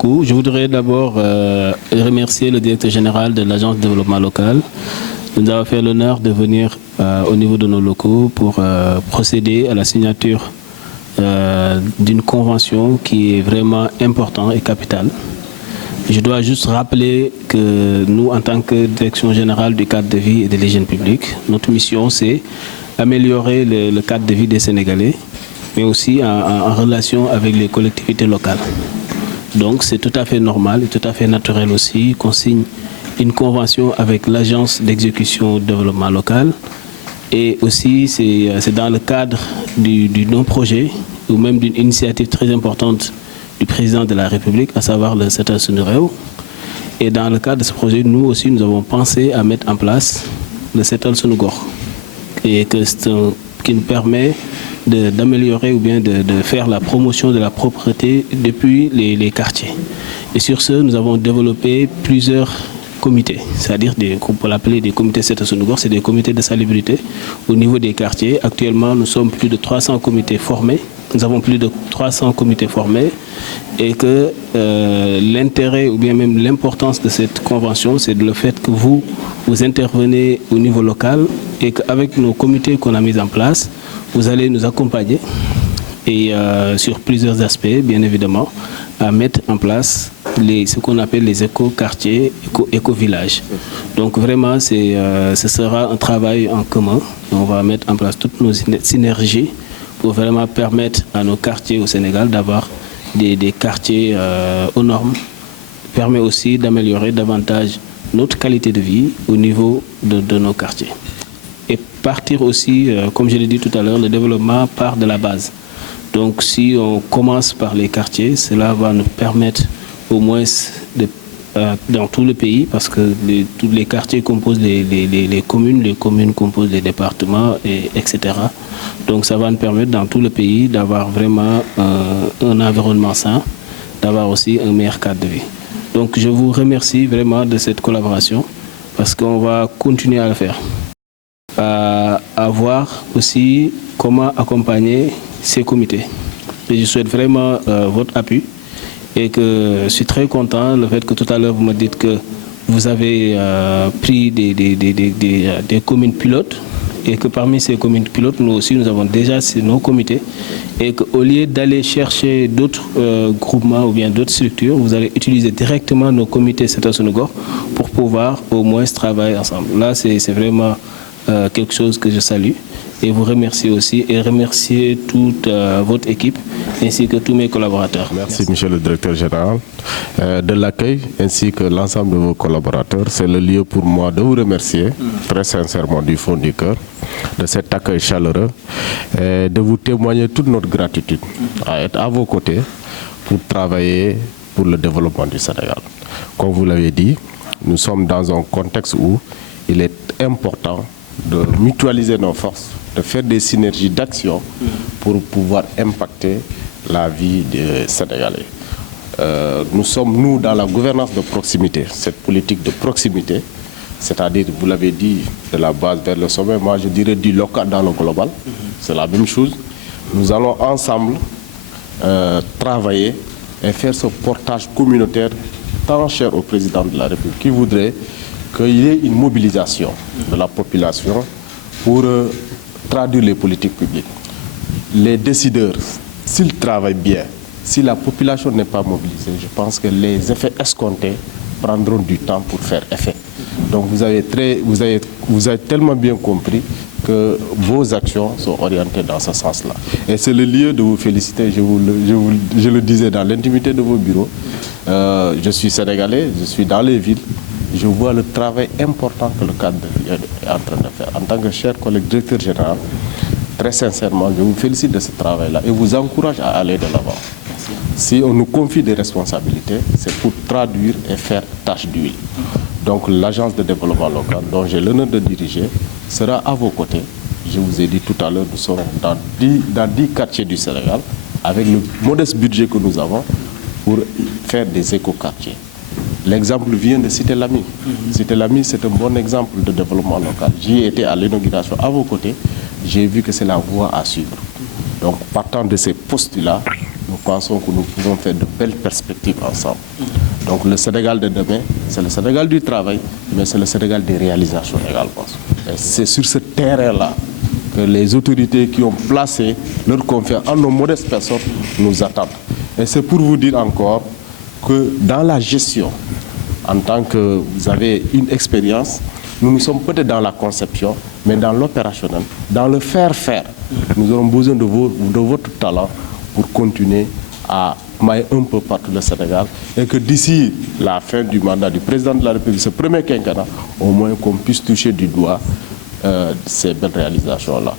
Je voudrais d'abord remercier le directeur général de l'Agence de développement local. Il nous a fait l'honneur de venir au niveau de nos locaux pour procéder à la signature d'une convention qui est vraiment importante et capitale. Je dois juste rappeler que nous, en tant que direction générale du cadre de vie et de l'hygiène publique, notre mission, c'est améliorer le cadre de vie des Sénégalais, mais aussi en relation avec les collectivités locales. Donc c'est tout à fait normal et tout à fait naturel aussi qu'on signe une convention avec l'Agence d'exécution du développement local. Et aussi c'est dans le cadre d'un projet ou même d'une initiative très importante du président de la République, à savoir le Setal Sunu Réew. Et dans le cadre de ce projet, nous aussi, nous avons pensé à mettre en place le Setal Sunu Gox, et qui nous permet d'améliorer ou bien de faire la promotion de la propreté depuis les quartiers. Et sur ce, nous avons développé plusieurs comités, c'est-à-dire qu'on peut l'appeler des comités Setal Sunu Gox, c'est des comités de salubrité au niveau des quartiers. Actuellement, nous sommes plus de 300 comités formés. Nous avons plus de 300 comités formés et que l'intérêt ou bien même l'importance de cette convention, c'est le fait que vous intervenez au niveau local et qu'avec nos comités qu'on a mis en place, vous allez nous accompagner et sur plusieurs aspects, bien évidemment, à mettre en place ce qu'on appelle les éco-quartiers, éco-villages. Donc vraiment, ce sera un travail en commun. On va mettre en place toutes nos synergies pour vraiment permettre à nos quartiers au Sénégal d'avoir des quartiers aux normes, permet aussi d'améliorer davantage notre qualité de vie au niveau de nos quartiers. Et partir aussi, comme je l'ai dit tout à l'heure, le développement part de la base. Donc si on commence par les quartiers, cela va nous permettre au moins dans tout le pays, parce que tous les quartiers composent les communes composent les départements, etc. Donc ça va nous permettre dans tout le pays d'avoir vraiment un environnement sain, d'avoir aussi un meilleur cadre de vie. Donc je vous remercie vraiment de cette collaboration, parce qu'on va continuer à le faire. À voir aussi comment accompagner ces comités. Et je souhaite vraiment votre appui. Et que je suis très content le fait que tout à l'heure vous me dites que vous avez pris des communes pilotes et que parmi ces communes pilotes, nous aussi nous avons déjà nos comités et qu'au lieu d'aller chercher d'autres groupements ou bien d'autres structures, vous allez utiliser directement nos comités Setal Sunu Gox pour pouvoir au moins travailler ensemble. Là, c'est vraiment quelque chose que je salue. Et vous remercier aussi et remercier toute votre équipe ainsi que tous mes collaborateurs. Merci monsieur le directeur général de l'accueil ainsi que l'ensemble de vos collaborateurs. C'est le lieu pour moi de vous remercier très sincèrement du fond du cœur de cet accueil chaleureux et de vous témoigner toute notre gratitude à être à vos côtés pour travailler pour le développement du Sénégal. Comme vous l'avez dit, nous sommes dans un contexte où il est important de mutualiser nos forces, de faire des synergies d'action pour pouvoir impacter la vie des Sénégalais. Nous sommes, nous, dans la gouvernance de proximité, cette politique de proximité, c'est-à-dire, vous l'avez dit, de la base vers le sommet, moi je dirais du local dans le global, c'est la même chose. Nous allons ensemble travailler et faire ce portage communautaire tant cher au président de la République, qui voudrait qu'il y ait une mobilisation de la population pour traduire les politiques publiques. Les décideurs, s'ils travaillent bien, si la population n'est pas mobilisée, je pense que les effets escomptés prendront du temps pour faire effet. Donc vous avez tellement bien compris que vos actions sont orientées dans ce sens-là. Et c'est le lieu de vous féliciter, je le disais dans l'intimité de vos bureaux. Je suis sénégalais, je suis dans les villes. Je vois le travail important que le cadre de vie est en train de faire. En tant que cher collègue directeur général, très sincèrement, je vous félicite de ce travail-là et vous encourage à aller de l'avant. Si on nous confie des responsabilités, c'est pour traduire et faire tâche d'huile. Donc l'agence de développement local, dont j'ai l'honneur de diriger, sera à vos côtés. Je vous ai dit tout à l'heure, nous sommes dans 10 quartiers du Sénégal, avec le modeste budget que nous avons, pour faire des éco-quartiers. L'exemple vient de Cité Lamy. Cité Lamy, c'est un bon exemple de développement local. J'y ai été à l'inauguration à vos côtés. J'ai vu que c'est la voie à suivre. Donc, partant de ces postulats, nous pensons que nous pouvons faire de belles perspectives ensemble. Donc le Sénégal de demain, c'est le Sénégal du travail, mais c'est le Sénégal des réalisations également. Et c'est sur ce terrain-là que les autorités qui ont placé leur confiance en nos modestes personnes nous attendent. Et c'est pour vous dire encore que dans la gestion, en tant que vous avez une expérience, nous sommes peut-être dans la conception, mais dans l'opérationnel, dans le faire-faire, nous aurons besoin de votre talent pour continuer à mailler un peu partout le Sénégal et que d'ici la fin du mandat du président de la République, ce premier quinquennat, au moins qu'on puisse toucher du doigt ces belles réalisations-là.